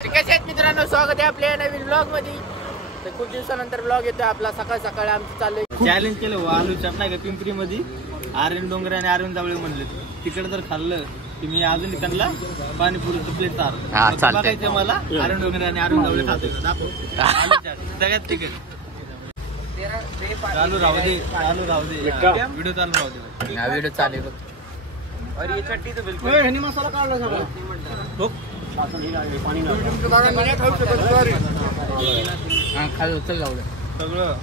कसे आहेत मित्रांनो, स्वागत आहे आपल्या नवीन ब्लॉग मध्ये. तर खूप दिवसानंतर ब्लॉग येतोय आपला. सकाळ सकाळी आमचं चाललंय चॅलेंज केलं आलू चाट नाही का पिंपरी मध्ये. आर्यन डोंगरे आणि अरविंद जावळे म्हणले तिकडे जर खाल्लं की मी अजून त्यांना पाणीपुरीचं प्लेट बघायचं मला. आर्यन डोंगरे आणि अरविंद जावळे खाते सगळ्यात तिकीट चालू राहू दे व्हिडिओ चालू राहू दे. हा व्हिडिओ चालेल बघ. अरे चटणीचं बिलकुल मसाला काढला सगळा. खाल्लं चल लावलं सगळं.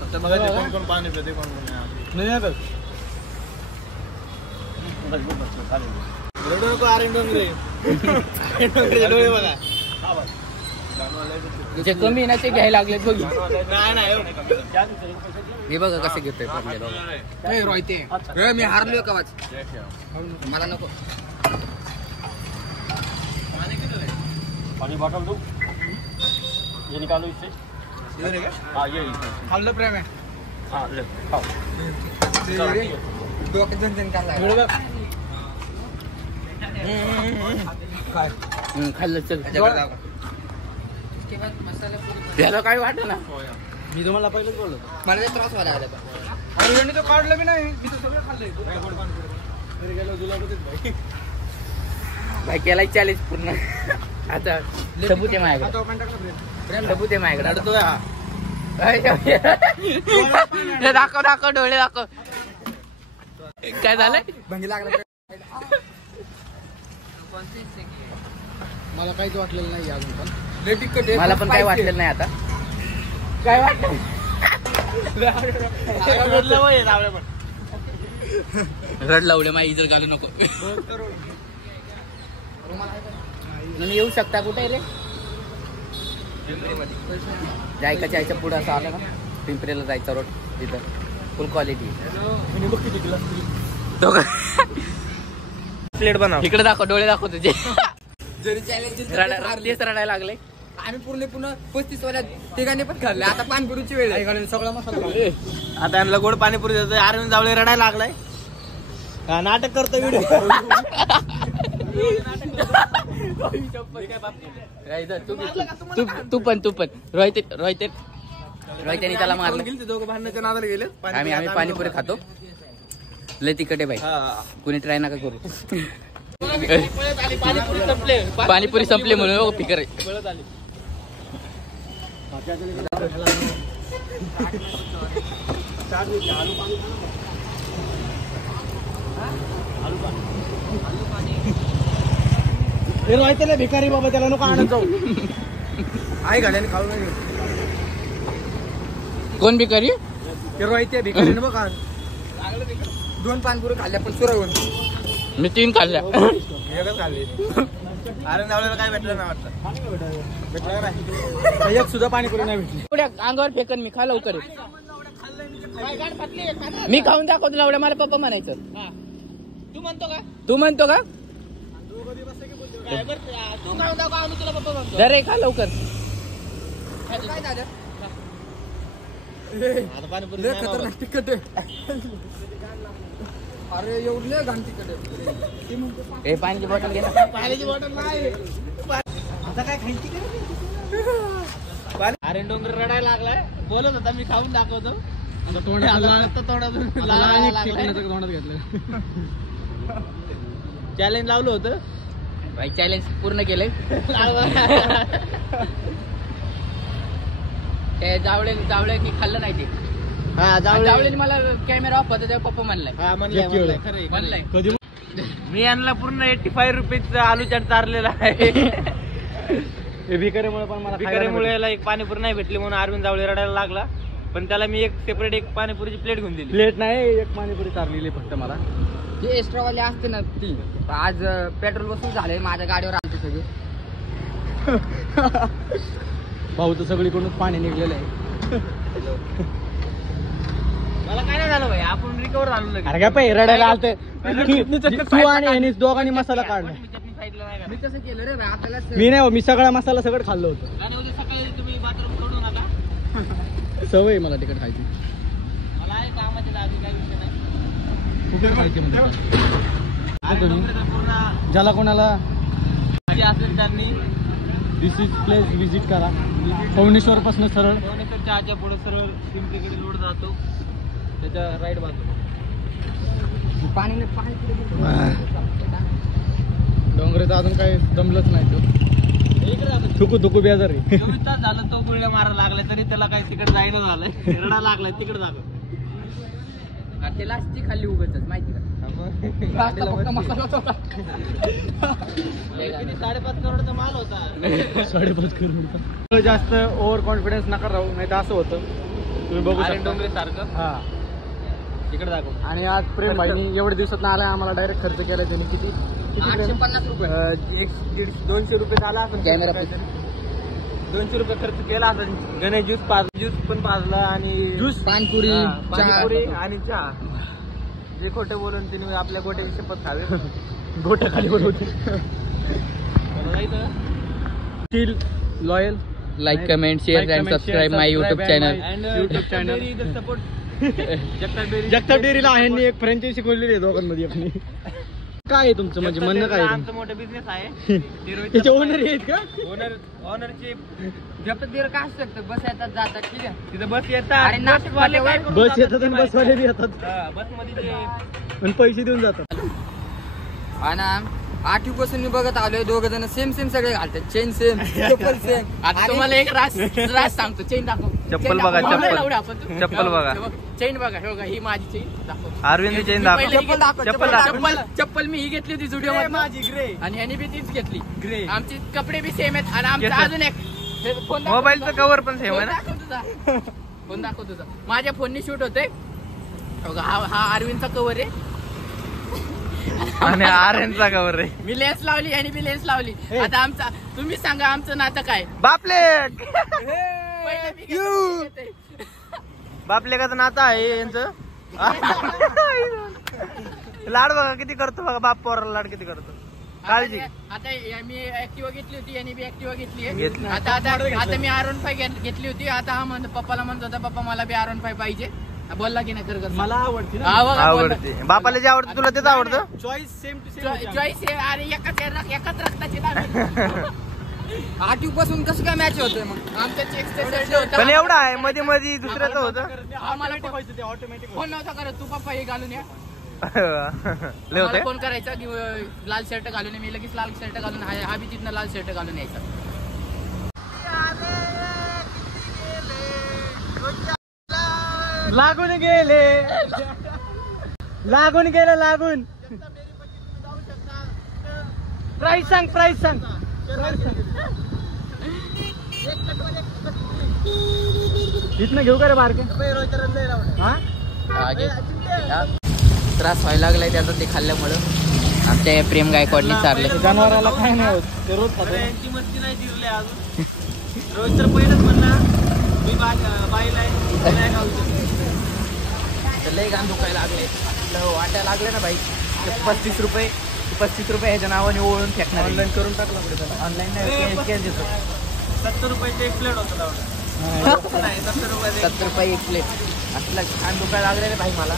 फक्त बघायचं कोण कोण पाणी पिते कोण नाही. आर्यन डोंगरे डोळे बघा जे कमी ना ते घ्यायला लागले बघ. नाही हे बघा कसे घेतोय रोहिते. मी हारलोय का मला नको. पाणी बॉटल दो ये निकालो इससे. इधर है क्या? हाँ ये खाल्लं प्रेम आहे. हाँ ले खाओ. खाल्लं चल. त्याला काय वाटत ना. मी तुम्हाला पहिलेच बोललो मला ते त्रास व्हायला लागला. अरे तो काढलं मी नाही. मी तर सगळं खाल्लंय. गेलो जुलाबतीत भाई केलाय चॅलेंज पूर्ण. आता सबूत आहे माझ्याकडे. सबूत आहे माझ्याकडे. दाखव दाखव डोळे दाखव. काय झालंय. भंगी लागला. मला काहीच वाटलेलं नाही अजून पण. मला पण काही वाटलेलं नाही आता. काय वाटलं रड लावले माझी इजर घालू नको. येऊ शकता कुठे रे. जायका जायचं पुढं असं आलं ना पिंपरीला जायचं रोड तिथं फुल क्वालिटी. प्लेट बनव. इकडे दाखव डोळे दाखव तुझे. रडायला लागले. आम्ही पूर्ण 35 वाल्या ठिकाणी पण खाल्ले. आता पाणीपुरीची वेळ आहे. सगळा मसाला आता यांना गोड पाणीपुरी देतोय. अरविंद जावळे रडायला लागलाय. नाटक करतो व्हिडिओ. तू पण रोहितने त्याला मारलं. दोघं भांडणाच्या नादाला गेले. आम्ही पाणीपुरी खातो. लय तिखट आहे भाई. कुणी ट्राय नका करू. पाणीपुरी संपले म्हणून फिकर आहे. रोहितला भिकारी बाबा त्याला नको आणत जाऊ. आई घाल्याने खाऊ नये. कोण भिकारी. रोहित भिकारी ना बघा. 2 पाणीपुरी खाल्ल्या पण सुरवून. मी 3 खाल्ल्या. एकच खाल्ली. अरे जावळेला काय भेटलं ना वाटतं. एक सुद्धा पाणीपुरी नाही भेटली. अंगावर फेकन मी खा लवकर. मी खाऊन दाखवतो लावड्या. मला पप्पा म्हणायचं. तू म्हणतो का जरे खा लवकर. काय झालं. आता पाणीपुरी खतरनाक तिखट आहे. अरे एवढले घाण तिखट आहे. ए पाण्याची बॉटल घे ना. पाण्याची बॉटल नाही. आता काय खायची काय. आर्यन डोंगरे रडायला लागलाय. बोलत होता मी खाऊन दाखवतो. तोंडात घेतलं. चॅलेंज लावलं होतं भाई. चॅलेंज पूर्ण केलंय. ते जावळे खाल्लं नाही ते. जावळे मला कॅमेरा ऑफ होता तेव्हा पप्पा म्हणलाय. मी यांना पूर्ण 85 रुपीज आलू चाट चारलेला आहे. भिकारीमुळे पण मला भिकारीमुळे याला एक पाणीपुरी नाही भेटली म्हणून अरविंद जावळे रडायला लागला. पण त्याला मी एक सेपरेट एक पाणीपुरीची प्लेट घेऊन दिली. प्लेट नाही एक पाणीपुरी चारलेली फक्त मला. ते एक्स्ट्रावाले असते ना ती. आज पेट्रोल वसूल झालंय. माझ्या गाडीवर आलते सगळे. भाऊ तर सगळीकडून पाणी निघलेलं आहे. मला काय नाही झालं भाई. आपण रिकवर झालो. अरे काय पाहिजे रडायला आलते. तू आणि ह्यानी दोघांनी मसाला काढला. मी तसं केलं रे भाई. आपल्याला मी नाही. मी सगळा मसाला सगळं खाल्लं होतं. सकाळी तुम्ही बाथरूम सोडू नका. सवय मला तिकडे खायची. मला आहे कामाच्या जागी काही विषय नाही. कुठे खायची म्हणजे ज्याला कोणाला म्हणून त्यांनी दिस इज प्लेस विजिट करा. भुवनेश्वर पासून सरळ चहाच्या पुढे सरळ पिंपरीकडे रोड जातो, त्याच्या राईट बाजूला. पाणी डोंगरात अजून काही जमलंच नाही तो. थुकू बेजारी. 24 तास झालं तो गुळण्या मारायला लागलाय तरी त्याला काही तिकडे जायला झालंय. रडा लागलाय तिकडे जागो. ते लास्टची खाल्ली उगतच माहिती का. लास्टला फक्त मसालाच होता. 5.5 करोडचा माल होता. 5.5 करोड. जास्त ओव्हर कॉन्फिडन्स नका राहू, नाही तर असं होतं. तुम्ही बघू शकता डोंगरे सारखं. हा. तिकडे दाखव. आणि आज प्रेम भाईनी एवढ्या दिवसात आलाय, आम्हाला डायरेक्ट खर्च केला त्यांनी. किती 850 रुपये. 200 रुपये झाला असेल. कॅमेरा 200 रुपये खर्च केला असेल. गणेश ज्यूस पण पाजला आणि पानपुरी पाणीपुरी आणि चहा. जे खोटं बोलून तिने आपल्या गोट्याची शपथ खावे. गोट्या खाली बोलवते. Still loyal. Like comment share and subscribe my YouTube channel. YouTube channel. Support. Jagtap डेअरीला ह्यांनी एक फ्रँचायझी खोललेली आहे दोघांमध्ये आपली. काय आहे तुमचं म्हणजे म्हणणं काय आहे? आमचा मोठा बिझनेस आहे. त्याचे ओनर आहेत का? ओनरचे जपत दीर काय असू शकतं. बस येतात जातात ठीक आहे. तिथे बस अरे येतात. नाशिकवाले काय बस येतात आणि बसवाले बी येतात बस मध्ये आणि पैसे देऊन जातात. आणि 8वी पासून मी बघत आलोय. दोघ जण सेम सगळे घालतात. चेन सेम, चप्पल सेम. आता तुम्हाला एक राज सांगतो. चेन दाखव. चप्पल बघा, चप्पल बघा. चेन बघा. हे बघा ही माझी चेन दाखव. अरविंद चेन दाखव. चप्पल मी ही घेतली होती जुडिओ मध्ये आणि ह्यानी बी तीच घेतली. ग्रे. आमचे कपडे बी सेम आहेत आणि आमचा अजून एक मोबाईलचं कव्हर पण सेम आहे ना. फोन दाखव तुझा. माझ्या फोननी शूट होते. हा अरविंदचा कव्हर आहे आणि आर्यनचा कव्हर आहे. मी लेन्स लावली आणि बी लेन्स लावली. आता आमचा तुम्ही सांगा आमचं नातं काय. बापले पहिले मी घेते. बापलेकाचं नातं आहे यांचं. लाड बघा किती करतो बघा. बाप पोराला लाड किती करतो. काळजी. आता मी ऍक्टिवा घेतली होती आणि बी ऍक्टिवा घेतली. घेतली. आता मी R15 घेतली होती. आता हा पप्पाला म्हणत होता पप्पा मला बी R15 पाहिजे. बोलला की नाही कर. मला आवडते ना. आवडते. बापाला जे आवडतं तुला तेच आवडतं. Choice same to same. Choice अरे एकाच रक्ताची 8वी पासून कसं काय मॅच होतोय मग. आमचं चेक्सचं शर्ट होतं. पण एवढं आहे मध्ये मध्ये दुसऱ्याचं होतं. आम्हाला ऑटोमॅटिक फोन नव्हता करत. तू पप्पा हे घालून या. लय होते. फोन करायचा की लाल शर्ट घालून मी लगेच लाल शर्ट घालून हा बी तिथनं लाल शर्ट घालून यायचा. लागून गेले. प्राइस सांग. इथनं घेऊ का रे बारके. त्रास व्हायला लागलाय त्याचा ते खाल्ल्यामुळं. आमच्या या प्रेम गायकवाडनी चालले. जनावराला काय नाही होत, ते रोज खातो. यांची मस्ती नाही जिरले अजून. रोज तर पहिलंच म्हणला मी बाईला लय घाण दुखायला लागले. वाटायला लागले ना भाई. 35 रुपये ह्याच्या नावाने ओळून फेकणार. ऑनलाईन करून टाकला पुढे. ऑनलाईन नाही कॅश देतो. 70 रुपयाचे एक प्लेट होतं. 70 रुपये एक प्लेट. असलं घाण दुखायला लागले रे भाई मला.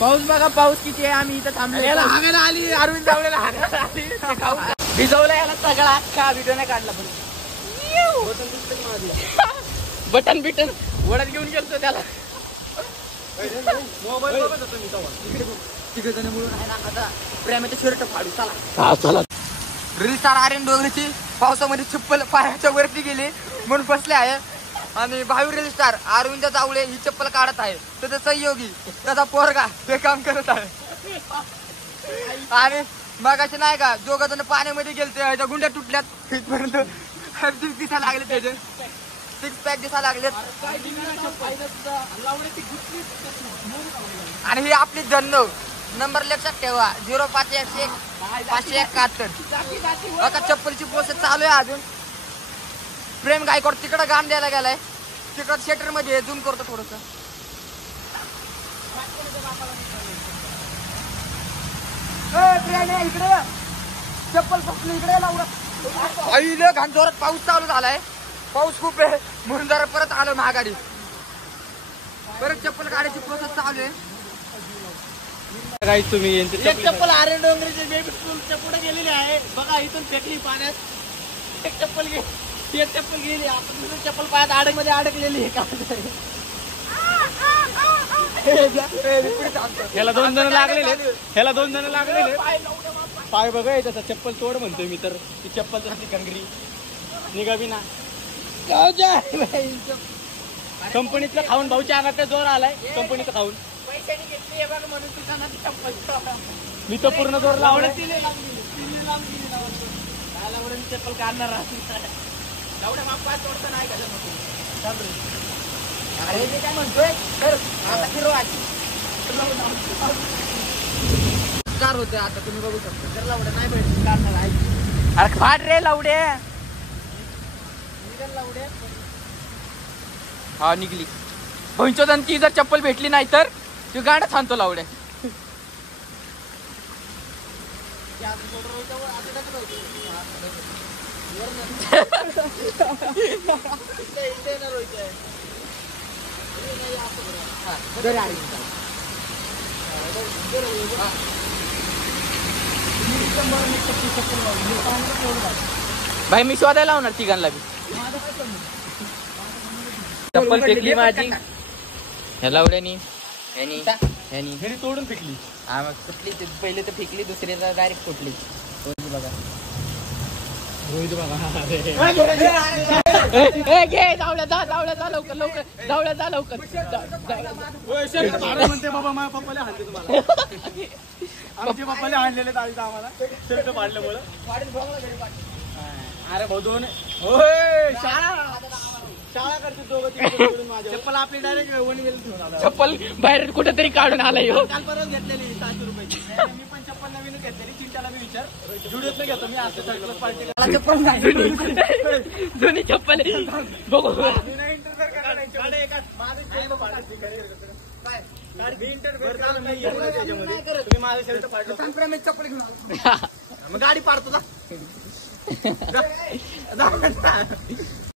पाऊस बघा पाऊस किती आहे. आम्ही इथं थांबलो. हागायला आली. अरविंद जावळेला हागायला आली. भिजवला याला सगळा अख्खा. व्हिडिओ नाही काढला पण बटन ओढत घेऊन गेलतो त्याला. मोबाईल बघत होतो मी तेव्हा. तिघ जण मिळून आहे ना आता प्रेमाचे शर्ट फाडू. चला. रील स्टार आर्यन डोंगरेची पावसामध्ये चप्पल पायाच्या वरती गेली म्हणून बसले आहे. आणि भावी रील स्टार अरविंद जावळे ही चप्पल काढत आहे. त्याचा सहयोगी त्याचा पोरगा ते काम करत आहे. आणि मगाशी नाही का दोघ जण पाण्यामध्ये गेलते. ह्याच्या गुंड्या तुटल्यात. इथपर्यंत दिसायला लागले. त्याचे 6 पॅक दिसायला लागलेत. आणि ही आपली जन्म नंबर लक्षात ठेवा 0511 571. आता चप्पलची प्रोसेस चालू आहे अजून. प्रेम गायकवाड तिकडे गाण द्यायला गेलाय. तिकडं थिएटर मध्ये झूम करतो थोडस. इकडे चप्पल फसली. इकडे लावलं. घाण जोरात पाऊस चालू झालाय. पाऊस खूप आहे म्हणून जरा परत आलो महागाडी. परत चप्पल काढायची प्रोसेस चालू आहे. काही तुम्ही एक चप्पल आर्यन डोंगरेच्या बेबी स्कूलच्या पुढे गेलेली आहे बघा, इथून फेकली पाण्यात. एक चप्पल गेली, एक चप्पल गेली. आपण दुसरी चप्पल पायात मध्ये अडकलेली आहे का? ह्याला 2 जण लागलेले, ह्याला 2 जण लागलेले. पाय बघा त्याचा, चप्पल तोड म्हणतोय मी तर. ती चप्पल तशी कंगरी निघावी ना. कंपनीतलं खाऊन भाऊच्या अंगात जोर आलाय. कंपनीचं खाऊन पैशाने घेतली बघ म्हणून दुकानात चप्पल. मी तर पूर्ण जोर लावलं. चप्पल काढणार एवढ्या बाप्पा तोडतं नाही का? अरे मी काय म्हणतोय, तर आता फिरवा कार होते आता तुम्ही बघू शकता. तर लावडे नाही भेटत काढणार आहे. अरे फाट रे लावडे. हा निघली पंचोदन. ती जर चप्पल भेटली नाही तर तू गाडा थांबतो लावड्या. भाई मी शोधायला लावणार तिघांना बी. चप्पल फेकली माझी ह्या लावड्यानी, ह्यानी तोडून फेकली. हा मग फुटली. पहिले तर फेकली, दुसरीला डायरेक्ट फुटली. बघा रोहित बघा. घे जावड्या जा, जावड्या जा लवकर, लवकर जावड्या जा लवकर. म्हणते बाबा माझ्या पप्पाला हाणले तुम्हाला. आमच्या पप्पाला हाणलेले दाळीचं आम्हाला शर्ट पाडल्यामुळं. अरे भाऊ 2 शाळा करते दोघं चप्पल आपली डायरेक्ट वन गेली ठेवून आला. चप्पल बाहेर कुठेतरी काढून आलाय. काल परत घेतलेली 700 रुपयाची. मी पण चप्पल नवीन घेतलेली. चिंटाला मी विचार जुडिओत घेतो मी. आता सर्कल पार्टी चप्पल जुनी चप्पल बघू. तुम्ही माझं शर्ट पाडलं, चप्पल घेऊन आलो. मग गाडी पाडतो जा.